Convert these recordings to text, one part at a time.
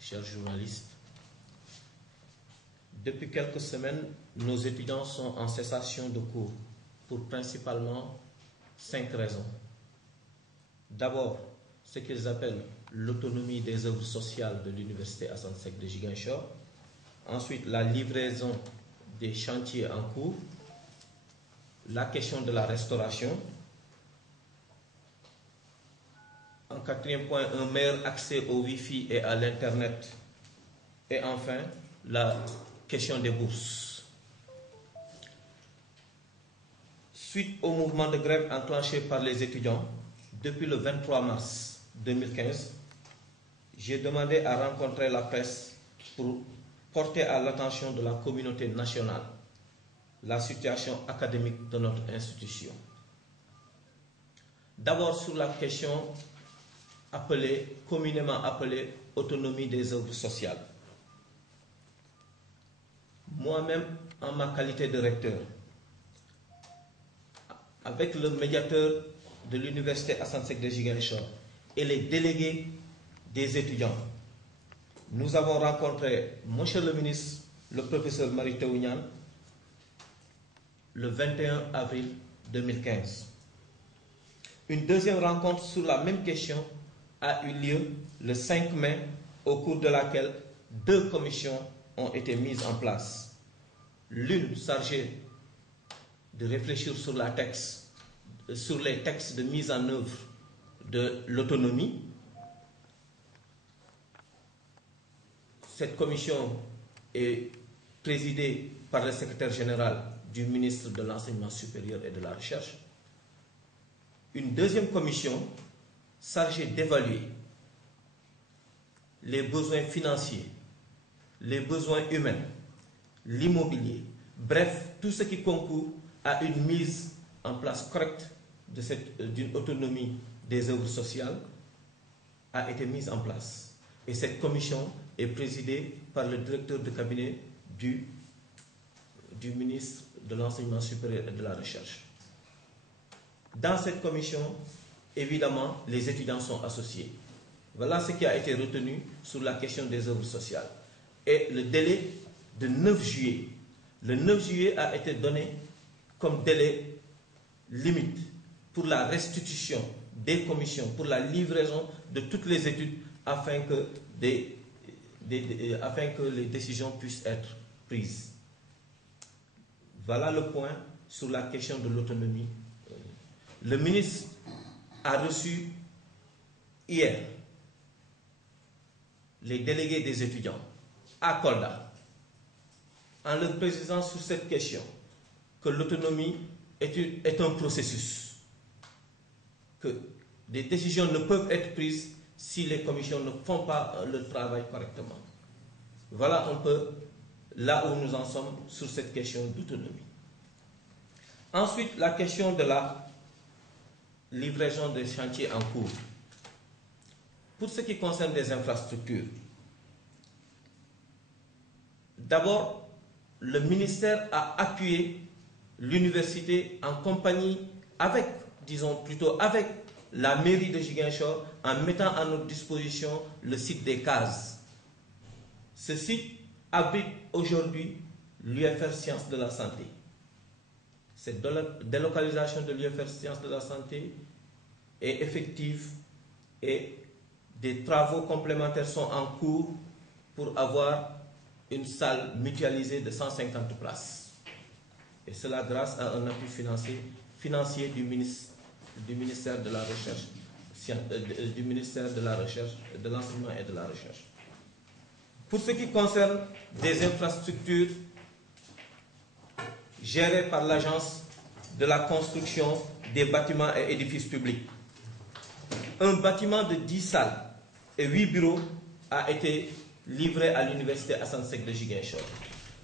chers journalistes. Depuis quelques semaines, nos étudiants sont en cessation de cours pour principalement 5 raisons. D'abord, ce qu'ils appellent l'autonomie des œuvres sociales de l'Université Assane Seck de Ziguinchor. Ensuite, la livraison des chantiers en cours. La question de la restauration. En quatrième point, un meilleur accès au Wi-Fi et à l'Internet. Et enfin, la question des bourses. Suite au mouvement de grève enclenché par les étudiants, depuis le 23 mars 2015, j'ai demandé à rencontrer la presse pour porter à l'attention de la communauté nationale la situation académique de notre institution. D'abord sur la question communément appelée autonomie des œuvres sociales. Moi-même, en ma qualité de recteur, avec le médiateur de l'Université Assane Seck de Ziguinchor et les délégués des étudiants, nous avons rencontré Monsieur le ministre, le professeur Mary Teuw Niane, le 21 avril 2015. Une deuxième rencontre sur la même question a eu lieu le 5 mai, au cours de laquelle 2 commissions ont été mises en place. L'une chargée de réfléchir sur les textes de mise en œuvre de l'autonomie. Cette commission est présidée par le secrétaire général du ministre de l'Enseignement supérieur et de la Recherche. Une deuxième commission chargée d'évaluer les besoins financiers, les besoins humains, l'immobilier, bref, tout ce qui concourt à une mise en place correcte d'une autonomie des œuvres sociales a été mise en place. Et cette commission est présidée par le directeur de cabinet du ministre de l'Enseignement supérieur et de la Recherche. Dans cette commission, évidemment, les étudiants sont associés. Voilà ce qui a été retenu sur la question des œuvres sociales. Et le délai de 9 juillet. Le 9 juillet a été donné comme délai limite pour la restitution des commissions, pour la livraison de toutes les études afin que les décisions puissent être prises. Voilà le point sur la question de l'autonomie. Le ministre a reçu hier les délégués des étudiants à Kolda en leur précisant sur cette question que l'autonomie est un processus, que des décisions ne peuvent être prises si les commissions ne font pas leur travail correctement. Voilà un peu là où nous en sommes sur cette question d'autonomie. Ensuite, la question de la livraison des chantiers en cours. Pour ce qui concerne les infrastructures, d'abord, le ministère a appuyé l'université en compagnie avec la mairie de Ziguinchor en mettant à notre disposition le site des cases. Ce site abrite aujourd'hui l'UFR Sciences de la Santé. Cette délocalisation de l'UFR Sciences de la Santé est effective et des travaux complémentaires sont en cours pour avoir une salle mutualisée de 150 places. Et cela grâce à un appui financier du ministère de la Recherche, du ministère de la Recherche, de l'Enseignement et de la Recherche. Pour ce qui concerne des infrastructures gérées par l'Agence de la construction des bâtiments et édifices publics, un bâtiment de 10 salles et 8 bureaux a été livré à l'Université Assane Seck de Ziguinchor.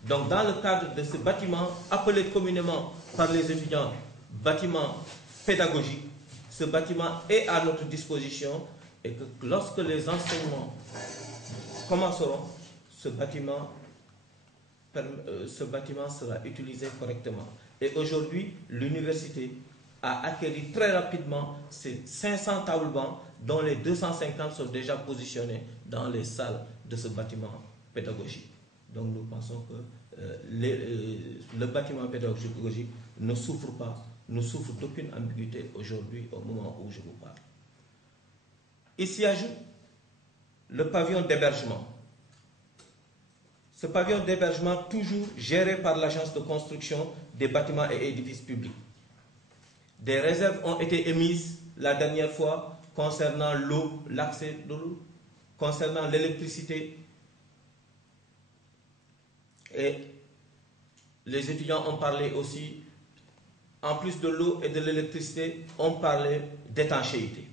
Donc dans le cadre de ce bâtiment, appelé communément par les étudiants bâtiment pédagogique, ce bâtiment est à notre disposition et que lorsque les enseignements commenceront, ce bâtiment sera utilisé correctement. Et aujourd'hui, l'université a acquis très rapidement ces 500 tables bancs dont les 250 sont déjà positionnés dans les salles de ce bâtiment pédagogique. Donc nous pensons que le bâtiment pédagogique ne souffre pas, ne souffre d'aucune ambiguïté aujourd'hui au moment où je vous parle. Ici ajoute le pavillon d'hébergement. Ce pavillon d'hébergement toujours géré par l'Agence de construction des bâtiments et édifices publics. Des réserves ont été émises la dernière fois concernant l'eau, l'accès de l'eau, concernant l'électricité. Et les étudiants ont parlé aussi, en plus de l'eau et de l'électricité, on parlait d'étanchéité.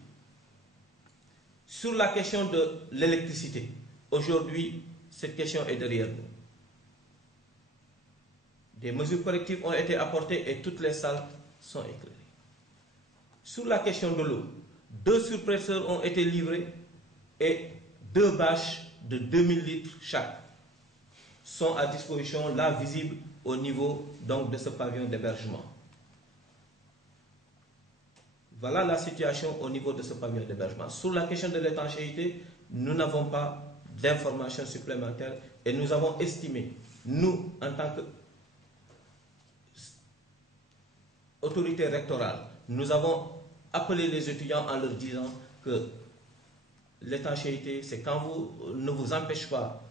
Sur la question de l'électricité, aujourd'hui, cette question est derrière nous. Des mesures correctives ont été apportées et toutes les salles sont éclairées. Sur la question de l'eau, 2 surpresseurs ont été livrés et 2 bâches de 2000 litres chaque sont à disposition, là visibles au niveau donc, de ce pavillon d'hébergement. Voilà la situation au niveau de ce pavillon d'hébergement. Sur la question de l'étanchéité, nous n'avons pas d'informations supplémentaires et nous avons estimé, nous, en tant qu'autorité rectorale, nous avons appelé les étudiants en leur disant que l'étanchéité, c'est quand vous ne vous empêche pas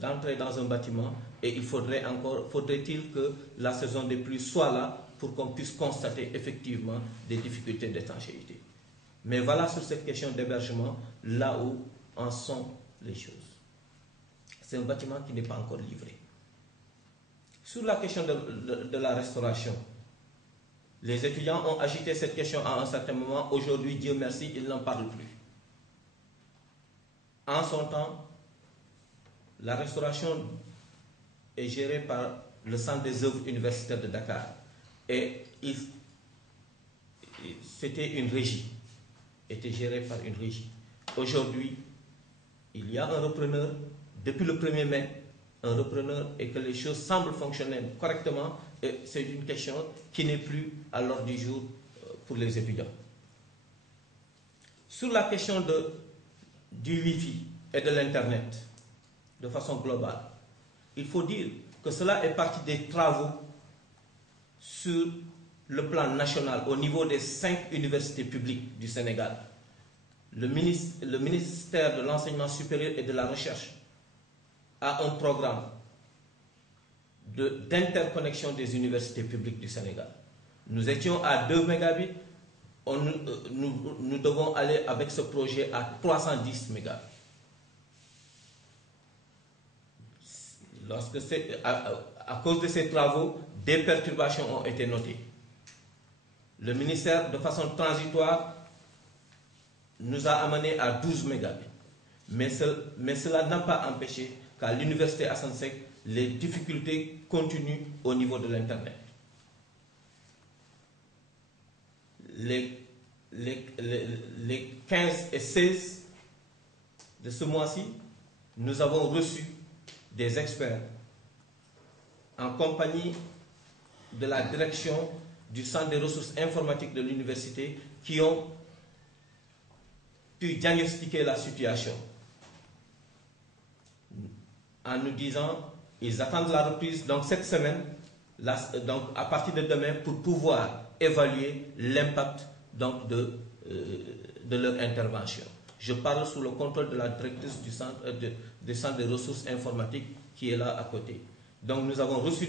d'entrer dans un bâtiment et il faudrait-il que la saison des pluies soit là pour qu'on puisse constater effectivement des difficultés d'étanchéité. Mais voilà sur cette question d'hébergement, là où en sont les choses. C'est un bâtiment qui n'est pas encore livré. Sur la question de la restauration, les étudiants ont agité cette question à un certain moment. Aujourd'hui, Dieu merci, ils n'en parlent plus. En son temps, la restauration est gérée par le Centre des œuvres universitaires de Dakar. Et c'était une régie, était gérée par une régie. Aujourd'hui, il y a un repreneur, depuis le 1er mai, un repreneur et que les choses semblent fonctionner correctement. Et c'est une question qui n'est plus à l'ordre du jour pour les étudiants. Sur la question du Wi-Fi et de l'Internet, de façon globale, il faut dire que cela est partie des travaux sur le plan national au niveau des 5 universités publiques du Sénégal. Le ministère de l'Enseignement supérieur et de la Recherche a un programme d'interconnexion des universités publiques du Sénégal. Nous étions à 2 mégabits, nous devons aller avec ce projet à 310 mégabits. À cause de ces travaux, des perturbations ont été notées. Le ministère, de façon transitoire, nous a amené à 12 mégabits. Mais cela n'a pas empêché qu'à l'université Assane Seck, les difficultés continuent au niveau de l'Internet. Les 15 et 16 de ce mois-ci, nous avons reçu des experts en compagnie de la direction du Centre des ressources informatiques de l'université qui ont pu diagnostiquer la situation en nous disant ils attendent la reprise donc cette semaine, donc à partir de demain pour pouvoir évaluer l'impact donc de leur intervention. Je parle sous le contrôle de la directrice du Centre des ressources informatiques qui est là à côté. Donc nous avons reçu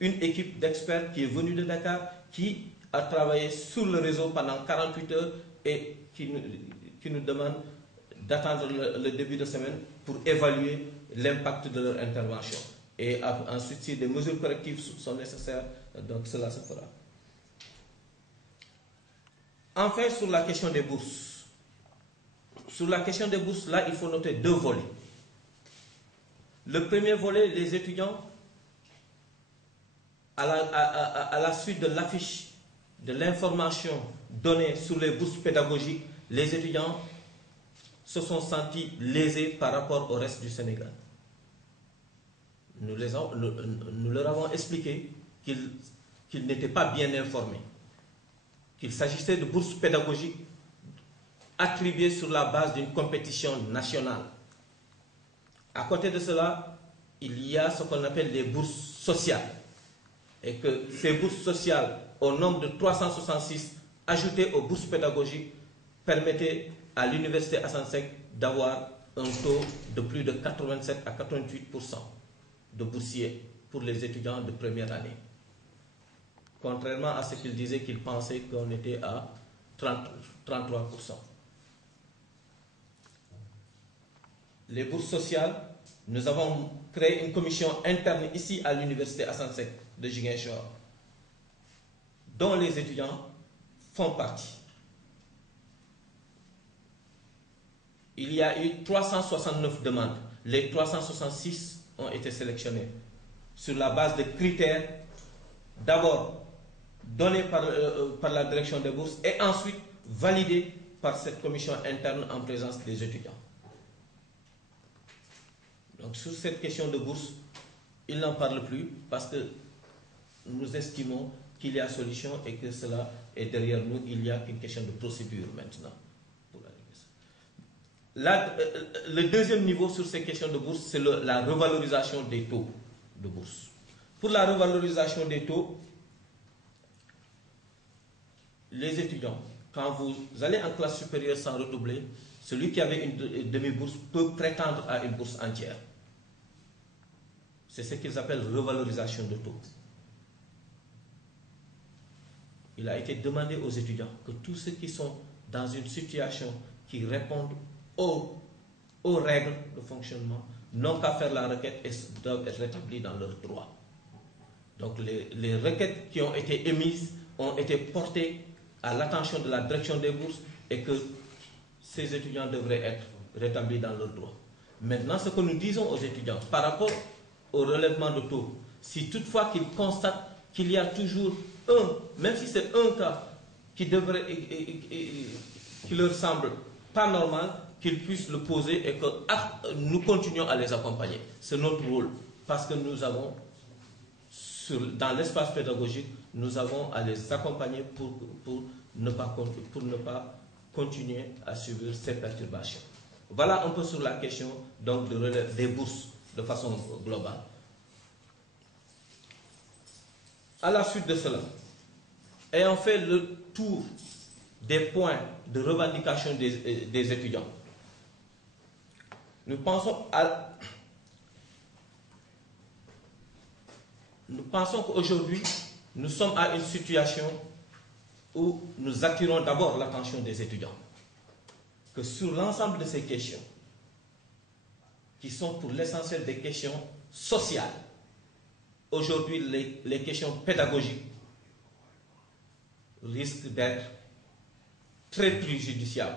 une équipe d'experts qui est venue de Dakar, qui a travaillé sur le réseau pendant 48 heures et qui nous demande d'attendre le début de semaine pour évaluer l'impact de leur intervention. Et ensuite, si des mesures correctives sont nécessaires, donc cela se fera. Enfin, sur la question des bourses. Sur la question des bourses, là, il faut noter 2 volets. Le premier volet, les étudiants, à la suite de l'affiche, de l'information donnée sur les bourses pédagogiques, les étudiants se sont sentis lésés par rapport au reste du Sénégal. Nous leur avons expliqué qu'ils n'étaient pas bien informés, qu'il s'agissait de bourses pédagogiques attribuées sur la base d'une compétition nationale. À côté de cela, il y a ce qu'on appelle les bourses sociales. Et que ces bourses sociales, au nombre de 366, ajoutées aux bourses pédagogiques, permettaient à l'université Assane Seck d'avoir un taux de plus de 87 à 88% de boursiers pour les étudiants de première année. Contrairement à ce qu'il disait, qu'il pensait qu'on était à 33%. Les bourses sociales, nous avons créé une commission interne ici à l'université Assane Seck de Ziguinchor, dont les étudiants font partie. Il y a eu 369 demandes. Les 366 ont été sélectionnés sur la base de critères d'abord donnés par la direction des bourses et ensuite validés par cette commission interne en présence des étudiants. Donc sur cette question de bourse, il n'en parle plus parce que nous estimons qu'il y a solution et que cela est derrière nous. Il n'y a qu'une question de procédure maintenant. Le deuxième niveau sur ces questions de bourse, c'est la revalorisation des taux de bourse. Pour la revalorisation des taux, les étudiants, quand vous allez en classe supérieure sans redoubler, celui qui avait une demi-bourse peut prétendre à une bourse entière. C'est ce qu'ils appellent revalorisation de taux. Il a été demandé aux étudiants que tous ceux qui sont dans une situation qui répondent aux règles de fonctionnement n'ont qu'à faire la requête et doivent être rétablis dans leurs droits. Donc les requêtes qui ont été émises ont été portées à l'attention de la direction des bourses et que ces étudiants devraient être rétablis dans leurs droits. Maintenant, ce que nous disons aux étudiants par rapport au relèvement de taux, si toutefois qu'ils constatent qu'il y a toujours même si c'est un cas qui leur semble pas normal, qu'ils puissent le poser et que nous continuons à les accompagner. C'est notre rôle parce que nous avons, dans l'espace pédagogique, nous avons à les accompagner pour ne pas continuer à subir ces perturbations. Voilà un peu sur la question donc, de relève des bourses de façon globale. À la suite de cela, ayant fait le tour des points de revendication des étudiants, nous pensons qu'aujourd'hui, nous sommes à une situation où nous attirons d'abord l'attention des étudiants. Que sur l'ensemble de ces questions, qui sont pour l'essentiel des questions sociales, aujourd'hui les questions pédagogiques risquent d'être très préjudiciables.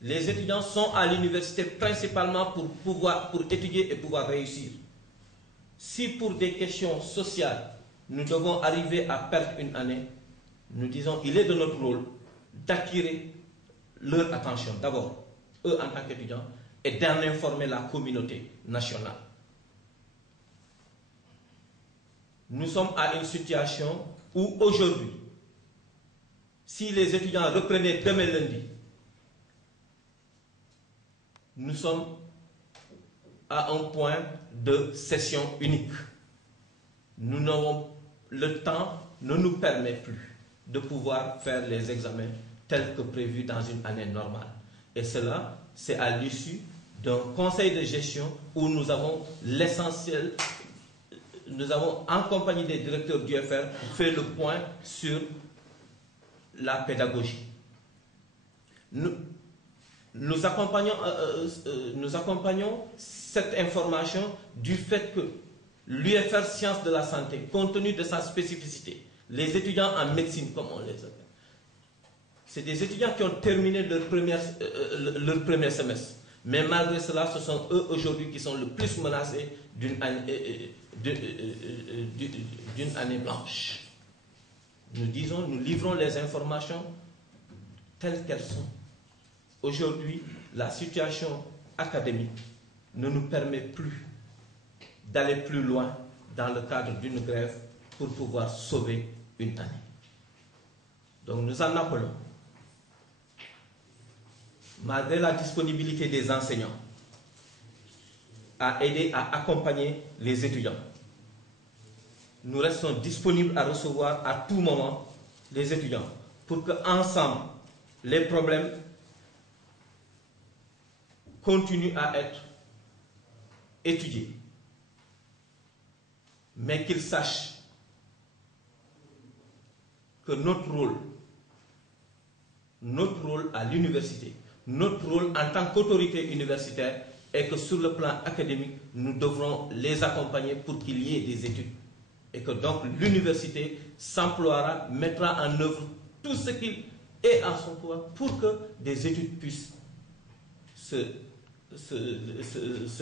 Les étudiants sont à l'université principalement pour étudier et pouvoir réussir. Si pour des questions sociales, nous devons arriver à perdre une année, nous disons qu'il est de notre rôle d'attirer leur attention, d'abord, eux en tant qu'étudiants, et d'en informer la communauté nationale. Nous sommes à une situation où aujourd'hui, si les étudiants reprenaient demain lundi, nous sommes à un point de session unique. Le temps ne nous permet plus de pouvoir faire les examens tels que prévus dans une année normale. Et cela, c'est à l'issue d'un conseil de gestion où nous avons l'essentiel, nous avons en compagnie des directeurs du FR fait le point sur la pédagogie. Nous accompagnons cette information du fait que l'UFR Sciences de la Santé, compte tenu de sa spécificité, les étudiants en médecine, comme on les appelle, c'est des étudiants qui ont terminé leur premier semestre. Mais malgré cela, ce sont eux aujourd'hui qui sont le plus menacés d'une année blanche. Nous livrons les informations telles qu'elles sont. Aujourd'hui, la situation académique ne nous permet plus d'aller plus loin dans le cadre d'une grève pour pouvoir sauver une année. Donc nous en appelons malgré la disponibilité des enseignants, à aider, à accompagner les étudiants. Nous restons disponibles à recevoir à tout moment les étudiants pour qu'ensemble, les problèmes continuent à être étudiés. Mais qu'ils sachent que notre rôle à l'université, notre rôle en tant qu'autorité universitaire est que sur le plan académique, nous devrons les accompagner pour qu'il y ait des études. Et que donc l'université s'emploiera, mettra en œuvre tout ce qu'il est en son pouvoir pour que des études puissent se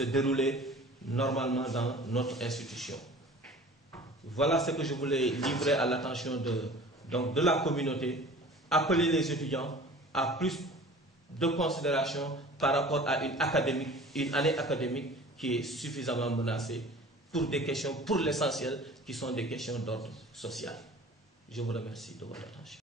dérouler normalement dans notre institution. Voilà ce que je voulais livrer à l'attention de la communauté. Appeler les étudiants à plus de considération par rapport à une année académique qui est suffisamment menacée pour des questions, pour l'essentiel, qui sont des questions d'ordre social. Je vous remercie de votre attention.